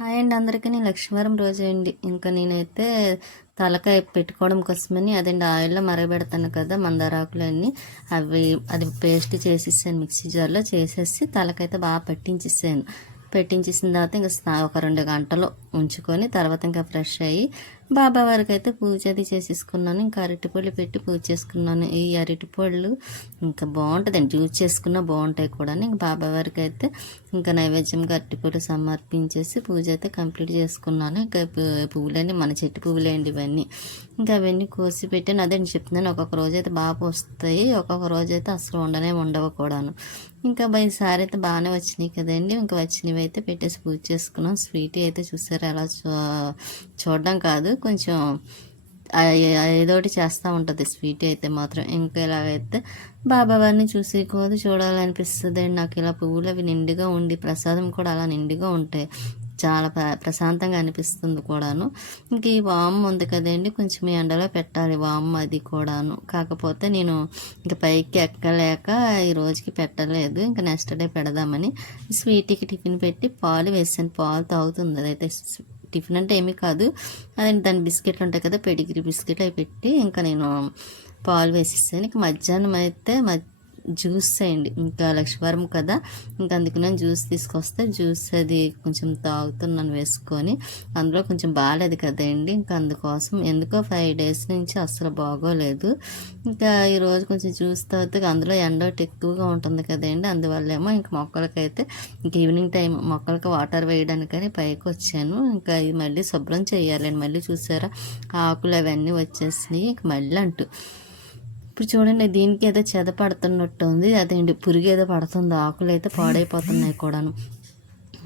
Hi అండి అందరికీ. నేను లక్ష్మీవారం రోజే అండి ఇంకా నేనైతే తలకాయ పెట్టుకోవడం కోసమని అదండి ఆయిల్లో మరగబెడతాను కదా మందారాకులన్నీ అది పేస్ట్ చేసేసాను, మిక్సీ జార్లో చేసేసి తలకైతే బాగా పెట్టించేసిన తర్వాత ఇంకా ఒక 2 గంటలు ఉంచుకొని తర్వాత ఇంకా ఫ్రెష్ అయ్యి బాబా వారికి అయితే పూజ అది చేసేసుకున్నాను. ఇంకా అరటిపళ్ళు పెట్టి పూజ చేసుకున్నాను. ఈ అరటిపళ్ళు ఇంకా బాగుంటుందండి, జ్యూస్ చేసుకున్నా బాగుంటాయి కూడా. ఇంకా బాబా వారికి అయితే ఇంకా నైవేద్యంగా అరటిపళ్ళు సమర్పించేసి పూజ అయితే కంప్లీట్ చేసుకున్నాను. ఇంకా పువ్వులన్నీ మన చెట్టు పువ్వులే అండి ఇవన్నీ. ఇంకా అవన్నీ కోసి పెట్టాను. అదే నేను చెప్తున్నాను, ఒక్కొక్క రోజు అయితే బాగా వస్తాయి, ఒక్కొక్క రోజు అయితే అసలు ఉండవు కూడాను. ఇంకా ఈసారి అయితే బాగానే వచ్చినాయి కదండి. ఇంకా వచ్చినవి అయితే పెట్టేసి పూజ చేసుకున్నాం. స్వీట్ అయితే చూసారు అలా చూడడం కాదు, కొంచెం ఏదోటి చేస్తూ ఉంటుంది స్వీట్ అయితే మాత్రం. ఇంకా ఇలాగైతే బాబావారిని చూడాలనిపిస్తుంది అండి నాకు. ఇలా పువ్వులు అవి నిండుగా ఉండి ప్రసాదం కూడా అలా నిండుగా ఉంటాయి, చాలా ప్రశాంతంగా అనిపిస్తుంది కూడాను. ఇంక ఈ వామ్ ఉంది కదండి, కొంచెం ఎండలో పెట్టాలి వామ్ అది కూడాను. కాకపోతే నేను ఇంక పైకి ఎక్కలేక ఈ రోజుకి పెట్టలేదు, ఇంకా నెక్స్ట్ డే పెడదామని. స్వీట్కి టిఫిన్ పెట్టి పాలు వేసాను, పాలు తాగుతుంది. అదైతే టిఫిన్ అంటే ఏమీ కాదు, అదే దాని బిస్కెట్లు ఉంటాయి కదా, పెడిగ్రీ బిస్కెట్లు అవి పెట్టి ఇంకా నేను పాలు వేసేసాను. ఇంక మధ్యాహ్నం అయితే జ్యూస్ అయ్యండి, ఇంకా లక్ష్మీవారం కదా, ఇంకా అందుకు నేను జ్యూస్ తీసుకొస్తే జ్యూస్ అది కొంచెం తాగుతున్నాను వేసుకొని. అందులో కొంచెం బాగాలేదు కదండి, ఇంకా అందుకోసం ఎందుకో 5 days నుంచి అస్సలు బాగోలేదు. ఇంకా ఈరోజు కొంచెం జ్యూస్ తాగితే అందులో ఎండ ఎక్కువగా ఉంటుంది కదండి, అందువల్లేమో ఇంక మొక్కలకైతే ఇంక ఈవినింగ్ టైం మొక్కలకి వాటర్ వేయడానికని పైకి వచ్చాను. ఇంకా ఇది మళ్ళీ శుభ్రం చేయాలండి. మళ్ళీ చూసారా ఆకులు అవన్నీ వచ్చేసినాయి. ఇంక మళ్ళీ అంటూ ఇప్పుడు చూడండి, దీనికి ఏదో చెద పడుతున్నట్టు ఉంది, అదేంటి పురుగు ఏదో పడుతుంది, ఆకులు అయితే పాడైపోతున్నాయి కూడాను.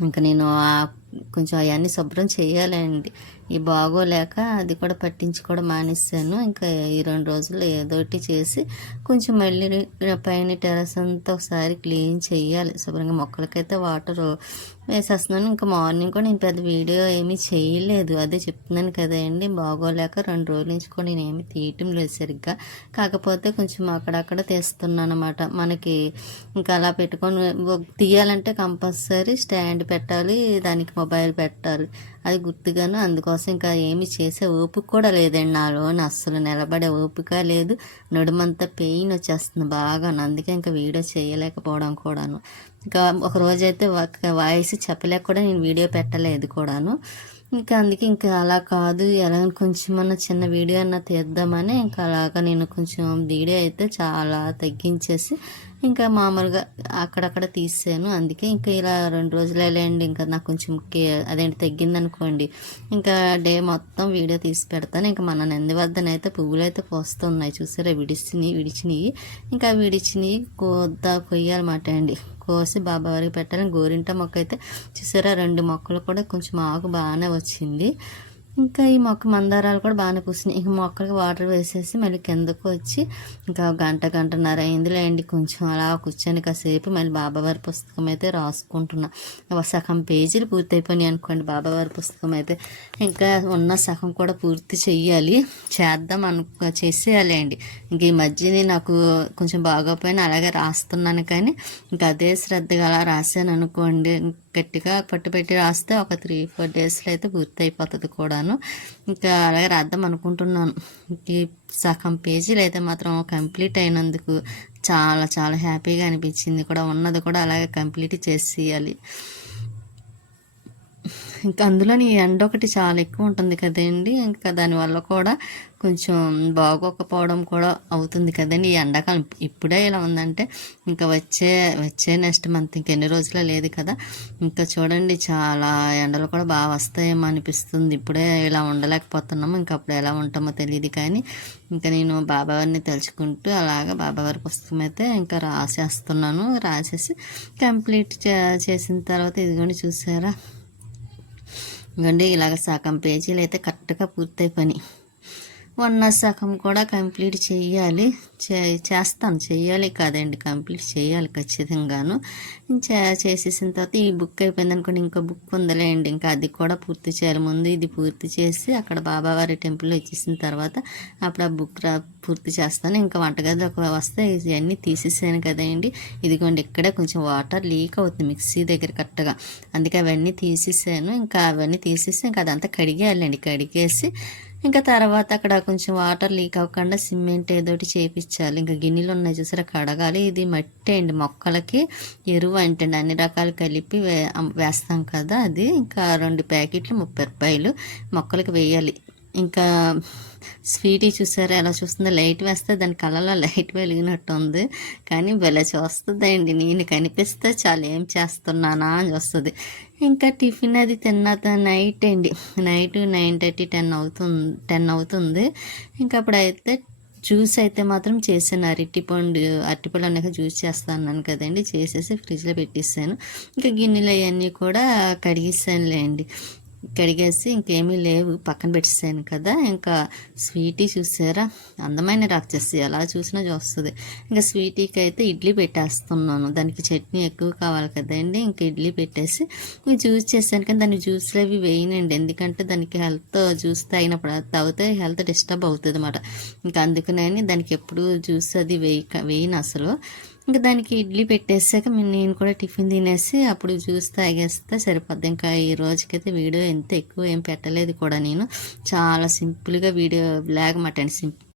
ఇంకా నేను కొంచెం అవన్నీ శుభ్రం చేయాలండి. ఈ బాగోలేక అది కూడా పట్టించుకోవడం మానేసాను. ఇంకా ఈ 2 రోజులు ఏదోటి చేసి కొంచెం మళ్ళీ పైన టెరస్ అంతా ఒకసారి క్లీన్ చేయాలి శుభ్రంగా. మొక్కలకైతే వాటర్ వేసేస్తున్నాను. ఇంకా మార్నింగ్ కూడా నేను పెద్ద వీడియో ఏమీ చేయలేదు, అదే చెప్తున్నాను కదండి, బాగోలేక 2 రోజుల నుంచి కూడా నేను ఏమీ తీయటం లేదు సరిగ్గా. కాకపోతే కొంచెం అక్కడక్కడ తీస్తున్నాను అనమాట. మనకి ఇంకా అలా పెట్టుకొని తీయాలంటే కంపల్సరీ స్టాండ్ పెట్టాలి, దానికి మొబైల్ పెట్టాలి, అది గుర్తుగాను. అందుకోసం ఇంకా ఏమి చేసే ఓపిక కూడా లేదండి నాలో, అస్సలు నిలబడే ఓపిక లేదు, నడుమంతా పెయిన్ వచ్చేస్తుంది బాగా. అందుకే ఇంకా వీడియో చేయలేకపోవడం కూడాను. ఇంకా ఒక రోజైతే వాయిస్ చెప్పలేక కూడా నేను వీడియో పెట్టలేదు కూడాను. ఇంకా అందుకే ఇంకా అలా కాదు, ఎలా కొంచెం అన్న చిన్న వీడియో అన్న తీద్దామని ఇంకా అలాగా నేను కొంచెం వీడియో అయితే చాలా తగ్గించేసి ఇంకా మామూలుగా అక్కడక్కడ తీసాను. అందుకే ఇంకా ఇలా 2 రోజులు వెళ్ళండి, ఇంకా నాకు కొంచెం అదేంటి తగ్గిందనుకోండి, ఇంకా డే మొత్తం వీడియో తీసి పెడతాను. ఇంకా మన నంది వద్దనైతే పువ్వులు అయితే పోస్తున్నాయి చూసారా, విడిచినవి ఇంకా విడిచినవి కొయ్యాలన్నమాట అండి. కోసి బాబావారికి పెట్టాలని. గోరింట మొక్క అయితే చూసారా 2 మొక్కలు కూడా కొంచెం ఆకు బాగానే వచ్చింది. ఇంకా ఈ మొక్క మందారాలు కూడా బాగానే పూసినాయి. ఇంక మొక్కలకి వాటర్ వేసేసి మళ్ళీ కిందకు వచ్చి ఇంకా గంటన్నర అయిందిలేండి, కొంచెం అలా కూర్చొని కాసేపు మళ్ళీ బాబావారి పుస్తకం అయితే రాసుకుంటున్నా. సగం పేజీలు పూర్తి అయిపోయినాయి అనుకోండి బాబావారి పుస్తకం అయితే. ఇంకా ఉన్న సగం కూడా పూర్తి చెయ్యాలి, చేసేయాలి అండి. ఇంక ఈ మధ్యని నాకు కొంచెం బాగోపోయినా అలాగే రాస్తున్నాను, కానీ ఇంకా అదే శ్రద్ధగా అలా రాశాను అనుకోండి, గట్టిగా పట్టుపెట్టి రాస్తే ఒక 3-4 డేస్లో అయితే పూర్తి అయిపోతుంది కూడాను. ఇంకా అలాగే రాద్దాం అనుకుంటున్నాను. ఈ సగం పేజీలు అయితే మాత్రం కంప్లీట్ అయినందుకు చాలా చాలా హ్యాపీగా అనిపించింది కూడా. ఉన్నది కూడా అలాగే కంప్లీట్ చేసేయాలి. ఇంకా అందులోని ఎండ ఒకటి చాలా ఎక్కువ ఉంటుంది కదండి, ఇంకా దానివల్ల కూడా కొంచెం బాగోకపోవడం కూడా అవుతుంది కదండి. ఈ ఎండాకాలం ఇప్పుడే ఇలా ఉందంటే ఇంకా వచ్చే నెక్స్ట్ మంత్ ఇంకెన్ని రోజులు లేదు కదా. ఇంకా చూడండి చాలా ఎండలు కూడా బాగా వస్తాయేమో అనిపిస్తుంది. ఇప్పుడే ఇలా ఉండలేకపోతున్నాము, ఇంకా అప్పుడు ఎలా ఉంటామో తెలియదు. కానీ ఇంకా నేను బాబావారిని తలుచుకుంటూ అలాగా బాబావారి పుస్తకం అయితే ఇంకా రాసేస్తున్నాను. రాసేసి కంప్లీట్ చేసిన తర్వాత ఇదిగోండి చూసారా, ఇవ్వండి ఇలాగ సగం పేజీలు అయితే కరెక్ట్గా పూర్తయిపోయినాయి. ఉన్న సగం కూడా కంప్లీట్ చేయాలి. చేస్తాను, చెయ్యాలి కాదండి, కంప్లీట్ చేయాలి ఖచ్చితంగాను. చేసేసిన తర్వాత ఈ బుక్ అయిపోయింది అనుకోండి, ఇంకో బుక్ ఉందిలేండి, ఇంకా అది కూడా పూర్తి చేయాలి. ముందు ఇది పూర్తి చేసి అక్కడ బాబావారి టెంపుల్లో ఇచ్చేసిన తర్వాత అప్పుడు ఆ బుక్ పూర్తి చేస్తాను. ఇంకా వంటగదిలోకి వస్తే ఇవన్నీ తీసేసాను కదండి. ఇదిగోండి ఇక్కడే కొంచెం వాటర్ లీక్ అవుతుంది మిక్సీ దగ్గర కరెక్ట్గా, అందుకే అవన్నీ తీసేసాను. ఇంకా అవన్నీ తీసేసి ఇంకా అదంతా కడిగేయాలండి. కడిగేసి ఇంకా తర్వాత అక్కడ కొంచెం వాటర్ లీక్ అవ్వకుండా సిమెంట్ ఏదోటి చేపించాలి. ఇంకా గిన్నెలు ఉన్నాయి చూసారా, కడగాలి. ఇది మట్టి అండి, మొక్కలకి ఎరువు అంటండి, అన్ని రకాలు కలిపి వేస్తాం కదా అది. ఇంకా 2 ప్యాకెట్లు 30 రూపాయలు మొక్కలకి వేయాలి. ఇంకా స్వీటీ చూసారా ఎలా చూస్తుందో, లైట్ వేస్తే దాని కళ్ళలో లైట్ వెలిగినట్టు ఉంది, కానీ భలే చూస్తుందండి. నేను కనిపిస్తే చాలా ఏం చేస్తున్నానా అని చూస్తుంది. ఇంకా టిఫిన్ అది తిన్న నైట్ అండి, నైట్ 9:30 10 అవుతుంది. ఇంకా అప్పుడైతే జ్యూస్ అయితే మాత్రం చేశాను. అరటిపళ్ళు అన్నాక జ్యూస్ చేస్తాను కదండి, చేసేసి ఫ్రిడ్జ్లో పెట్టేసాను. ఇంకా గిన్నెలు అవన్నీ కూడా కడిగేసానులేండి. కడిగేసి ఇంకేమీ లేవు పక్కన పెట్టేసాను కదా. ఇంకా స్వీటీ చూసారా, అందమైన రాక్షసి, ఎలా చూసినా చూస్తుంది. ఇంకా స్వీటీకి అయితే ఇడ్లీ పెట్టేస్తున్నాను, దానికి చట్నీ ఎక్కువ కావాలి కదండి. ఇంకా ఇడ్లీ పెట్టేసి జ్యూస్ చేశాను, కానీ దాన్ని జ్యూస్లో అవి వేయనండి, ఎందుకంటే దానికి హెల్త్ జ్యూస్ తాగినప్పుడు తాగితే హెల్త్ డిస్టర్బ్ అవుతుంది అన్నమాట. ఇంకా అందుకనే దానికి ఎప్పుడు జ్యూస్ అది వేయను అసలు. ఇంకా దానికి ఇడ్లీ పెట్టేసాక నేను కూడా టిఫిన్ తినేసి అప్పుడు జ్యూస్ తాగేస్తే సరిపోద్ది. ఇంకా ఈ రోజుకైతే వీడియో ఎంత ఎక్కువ ఏం పెట్టలేదు కూడా, నేను చాలా సింపుల్గా వీడియో బ్లాగ్ మాట అండి,